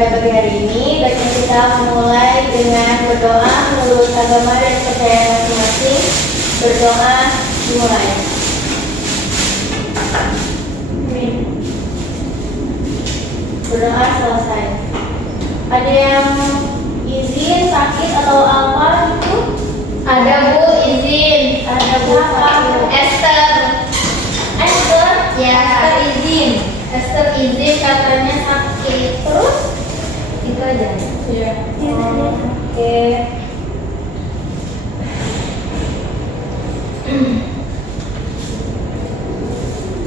pada pagi hari ini, baiknya kita mulai dengan berdoa menurut agama dan kepercayaan masing-masing. Berdoa dimulai. Berdoa selesai. Ada yang izin, sakit atau apa gitu? Ada Bu, izin. Ada Bu. Esther. Esther? Ya. Esther izin. Esther izin katanya sakit. Terus? Itu aja. Iya. Oke.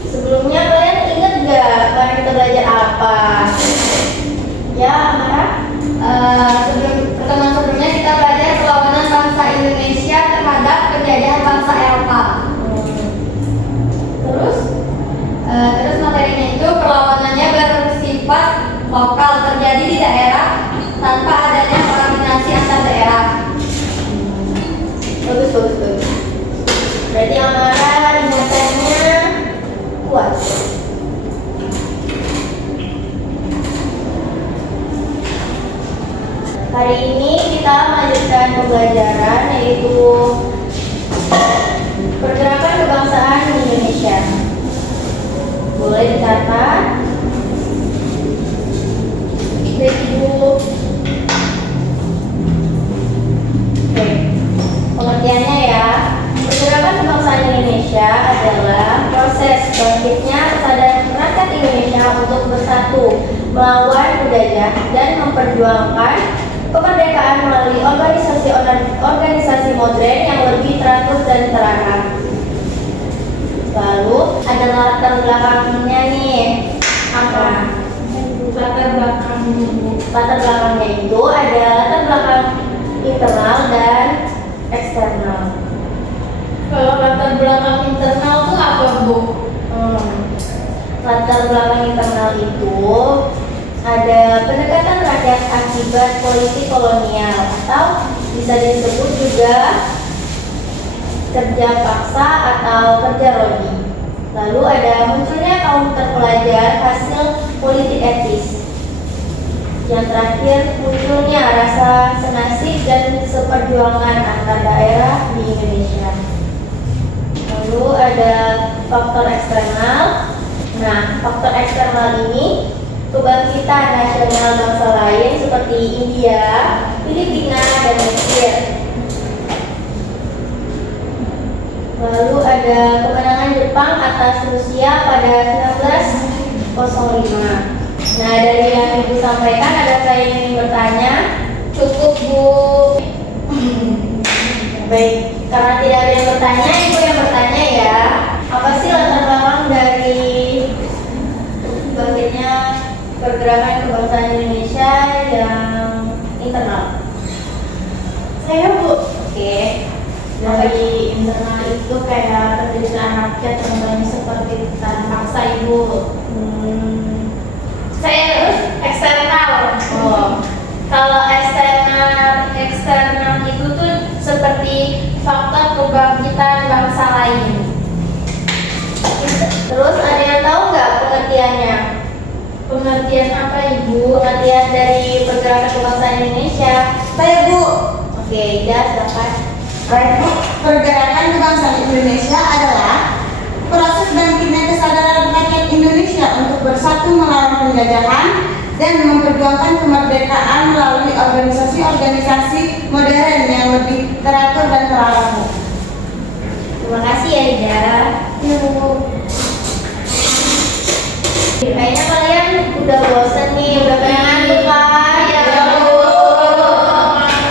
Sebelumnya kalian ingat nggak kemarin kita belajar apa? Ya, Amara? Pertemuan sebelumnya kita belajar perlawanan bangsa Indonesia terhadap penjajahan bangsa Eropa. Terus? Terus materinya itu perlawanannya bersifat lokal, terjadi di daerah tanpa adanya koordinasi antar daerah. Bagus. Berarti Amara ingatannya kuat. Hari ini kita melanjutkan pembelajaran yaitu pergerakan kebangsaan di Indonesia. Boleh dicatat. Ibu. Oke. Pengertiannya ya. Pergerakan kebangsaan Indonesia adalah proses bangkitnya kesadaran rakyat Indonesia untuk bersatu melawan penjajah dan memperjuangkan kemerdekaan melalui organisasi modern yang lebih teratur dan terarah. Lalu ada latar belakangnya nih. Apa? Latar belakangnya itu ada latar belakang internal dan eksternal. Kalau latar belakang internal itu apa, Bu? Latar belakang internal itu ada pendekatan rakyat akibat politik kolonial atau bisa disebut juga kerja paksa atau kerja lobby. Lalu ada munculnya kaum terpelajar hasil politik etis. Yang terakhir munculnya rasa senasib dan seperjuangan antar daerah di Indonesia. Lalu ada faktor eksternal. Nah, faktor eksternal ini kebangkitan nasional bangsa lain seperti India, Filipina, dan Mesir. Lalu ada kemenangan Jepang atas Rusia pada 1905. Nah, dari yang Ibu sampaikan, ada yang ingin bertanya? Cukup, Bu. Baik, karena tidak ada yang bertanya, Ibu yang bertanya ya. Apa sih latar belakang dari bangkitnya pergerakan kebangsaan Indonesia yang internal? Saya, Bu. Oke. Dari internal itu kayak pendirian rakyat contohnya seperti tanah paksa, Ibu. Saya terus eksternal. Kalau eksternal itu tuh seperti faktor kebangkitan bangsa lain. Terus ada yang tahu nggak pengertiannya? Pengertian apa, Ibu? Pengertian dari pergerakan kebangsaan Indonesia. Saya, Bu. Oke, Ida, silakan. Baik, Bu. Pergerakan kebangsaan Indonesia adalah proses bangkitnya kesadaran rakyat Indonesia untuk bersatu melawan penjajahan dan memperjuangkan kemerdekaan melalui organisasi-organisasi modern yang lebih teratur dan terarah. Terima kasih ya, Ida. Kayaknya kalian udah bosen nih, udah pengen ngantuk kan? Iya, Bu.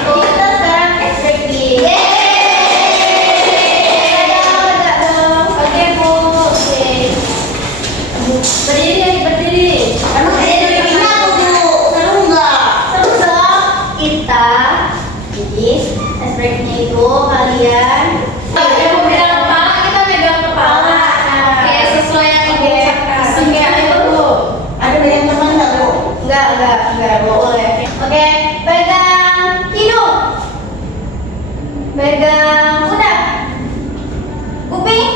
Jadi kita sekarang expecting. Oke, Bu. Oke. Berdiri. Emang ini apa, Bu? Seru nggak? Seru dong. Kita. Jadi, ice break-nya itu kalian. Yang memegang kepala, kita megang kepala. Oke, sesuai yang Ibu ucapkan. Ada yang teman nggak, Bu? Enggak, boleh. Oke, pegang hidung. Pegang kuda. Kuping.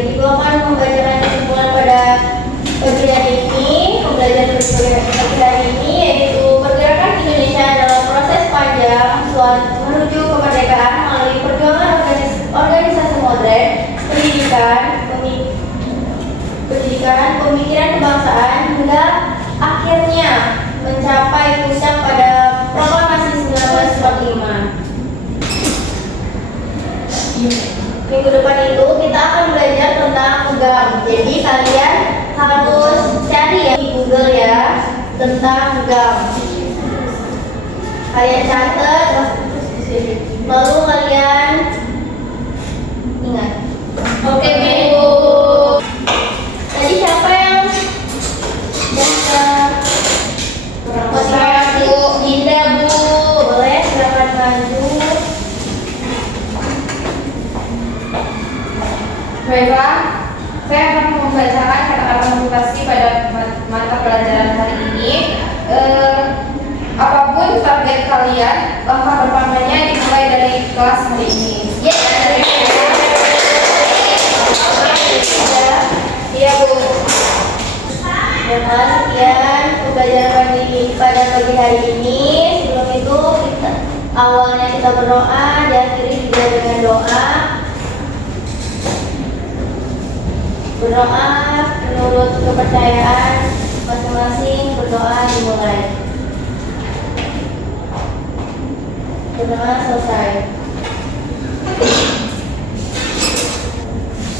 Baik, Ibu akan membacakan kesimpulan pada pagi hari ini. Pembelajaran pagi hari ini yaitu pergerakan Indonesia dalam proses panjang menuju kemerdekaan melalui perjuangan organisasi modern, pendidikan, pemikiran kebangsaan hingga akhirnya mencapai puncak pada proklamasi 1945. Minggu depan itu kita akan belajar tentang UGAM. Jadi kalian harus cari ya di Google ya tentang UGAM. Kalian catat, lalu kalian ingat. Oke, Bu. Tadi siapa yang Saya Bu Dinda, Bu. boleh silakan maju. Baiklah, saya akan membacakan kata-kata motivasi pada mata pelajaran hari ini. Apapun target kalian, langkah pertamanya dimulai dari kelas hari ini. Iya, Bu. Baiklah, sekian pembelajaran pada pagi hari ini. Sebelum itu awalnya kita berdoa, diakhiri juga dengan doa. Berdoa menurut kepercayaan masing-masing. Berdoa dimulai. Berdoa selesai.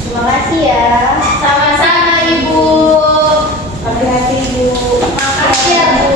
Terima kasih ya. Sama-sama, Ibu. Hati-hati Bu. Makasih ya, Bu.